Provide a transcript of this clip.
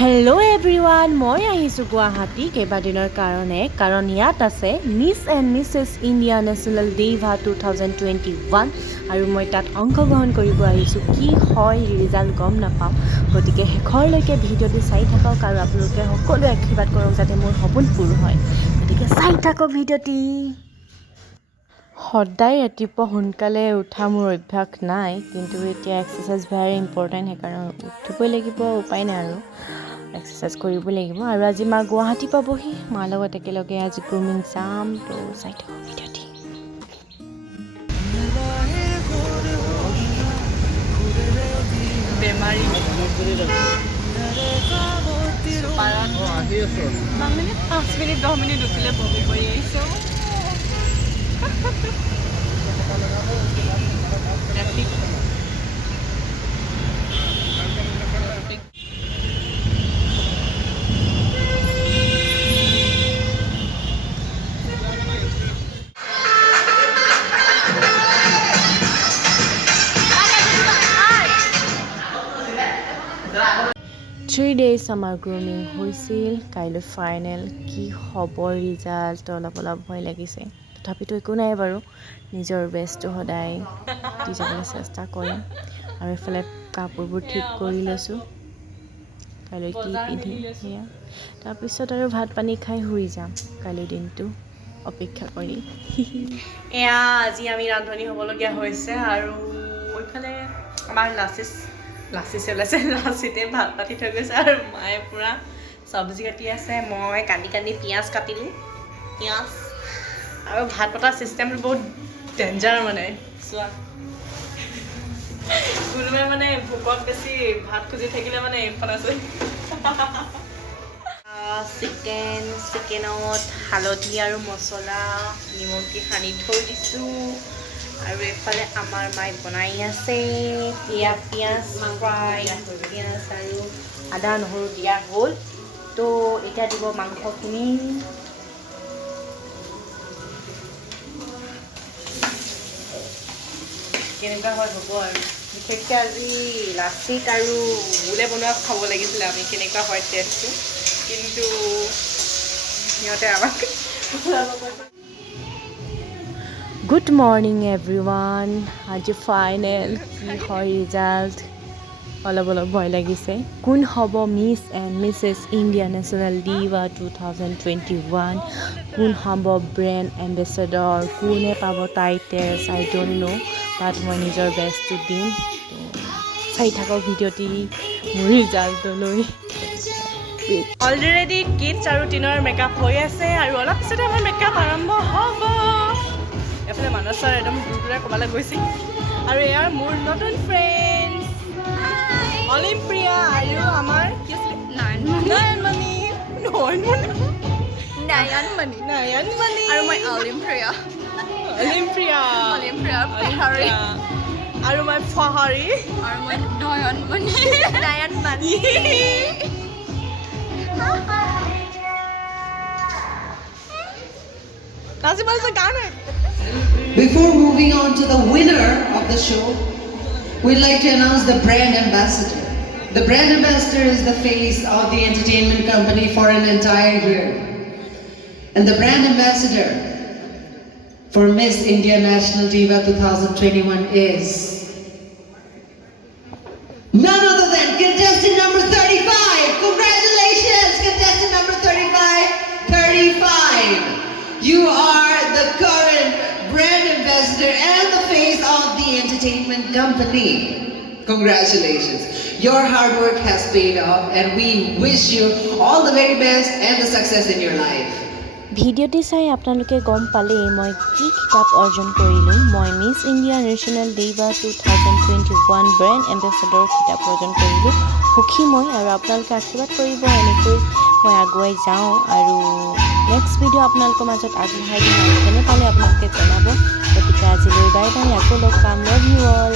Hello' everyone, মই আহিছোঁ গুৱাহাটী কেইবাদিনৰ কাৰণ ইয়াত আছে miss and Mrs India national diva 2021 আৰু মই তাত অংশগ্ৰহণ কৰিব আহিছোঁ। কি হয় ৰিজাল্ট গম নাপাওঁ, গতিকে শেষৰলৈকে ভিডিঅ'টো চাই থাকক আৰু আপোনালোকে সকলোৱে আশীৰ্বাদ কৰক যাতে মোৰ সপোন পূৰ হয়। গতিকে চাই থাকক ভিডিঅ'টি। সদায় ৰাতিপুৱা সোনকালে উঠা মোৰ অভ্যাস নাই, কিন্তু এতিয়া এক্সাৰচাইজ ভেৰি ইম্পৰ্টেণ্ট, সেইকাৰণে উঠিবই লাগিব, উপায় নাই আৰু এক্সাৰচাইজ কৰিবই লাগিব। আৰু আজি মা গুৱাহাটী পাবহি, মাৰ লগত একেলগে আজি গ্ৰুমিং যাম, তো চাই থাকক ভিডিঅ'টি। বেমাৰী 5 মিনিট 10 মিনিট উঠিলে বমি কৰি আহিছোঁ। Three days আমাৰ গ্ৰুমিং হৈছিল, কাইলৈ ফাইনেল। কি হ'ব ৰিজাল্ট, অলপ ভয় লাগিছে, তথাপিতো একো নাই বাৰু, নিজৰ বেষ্টটো সদায় দি যাবলৈ চেষ্টা কৰিম। আৰু এইফালে কাপোৰবোৰ ঠিক কৰি লৈছোঁ, কাইলৈ কি পিন্ধিম সেয়া। তাৰপিছত আৰু ভাত পানী খাই শুই যাম, কাইলৈ দিনটো অপেক্ষা কৰি। এয়া আজি আমি ৰান্ধনি হ'বলগীয়া হৈছে, আৰু এইফালে আমাৰ লাচিতে ভাত পাতি থৈ গৈছে, আৰু মায়ে পূৰা চব্জি কাটি আছে। মই কাটি পিঁয়াজ কাটিলোঁ, আৰু ভাত পতা চিষ্টেমটো বহুত ডেঞ্জাৰ মানে। চোৱা, কোনোবাই মানে ভোকত বেছি ভাত খুজি থাকিলে মানে এইখন আছে চিকেনত হালধি আৰু মছলা নিমখ দি সানি থৈ দিছোঁ। আৰু এইফালে আমাৰ মায়ে বনাই আছে, পিঁয়াজ ফ্ৰাই, পিঁয়াজ আৰু আদা নহৰু দিয়া হ'ল। তো এতিয়া দিব মাংসখিনি। কেনেকুৱা হয় হ'ব আৰু, বিশেষকৈ আজি লাচিত আৰু বোলে বনোৱা খাব লাগিছিলে আমি, কেনেকুৱা হয় টেষ্টটো, কিন্তু সিহঁতে আমাক গুড মৰ্ণিং এভৰিৱান, আজি ফাইনেল। কি হয় ৰিজাল্ট, অলপ ভয় লাগিছে। কোন হ'ব miss and Mrs India national diva 2021, কোন হ'ব ব্ৰেণ্ড এম্বেচেডৰ, কোনে পাব টাইটেলছ, আই ডোণ্ট ন', বাট মই নিজৰ বেষ্টটো দিম। চাই থাকক ভিডিঅ'টি মোৰ ৰিজাল্টলৈ। অলৰেডি কিডছ আৰু টিনৰ মেকআপ হৈ আছে, আৰু অলপ পিছতে আমাৰ মেকআপ আৰম্ভ হ'ব। এইফালে মানস ছাৰ একদম দূৰে ক'ৰবালৈ গৈছে, আৰু এয়া মোৰ নতুন ফ্ৰেণ্ড অলিম্প্ৰিয়া আৰু আমাৰ কি আছিলে নয়নমণি আৰু মই অলিম্প্ৰিয়া আৰু মই ফহাৰী আৰু মই Nayanmoni Before moving on to the winner of the show, we'd like to announce the brand ambassador. The brand ambassador is the face of the entertainment company for an entire year. And the brand ambassador for Miss India National Diva 2021 is none other than contestant number 35. Congratulations, contestant number 35. You are the current brand ambassador and the face of the entertainment company. Congratulations. Your hard work has paid off, and we wish you all the very best and the success in your life. ভিডিঅ'টি চাই আপোনালোকে গম পালেই মই কি কিতাপ অৰ্জন কৰিলোঁ। মই Miss India national diva 2021 brand ambassador কিতাপ অৰ্জন কৰিলোঁ। সুখী মই, আৰু আপোনালোকে আশীৰ্বাদ কৰিব, এনেকৈ মই আগুৱাই যাওঁ, আৰু নেক্সট ভিডিঅ' আপোনালোকৰ মাজত আগবঢ়াই দিম, আৰু কেনে পালে আপোনালোকে জনাব। গতিকে আজিলৈ বাই বাই, আকৌ লগ পাম, লাভ ইউ অল।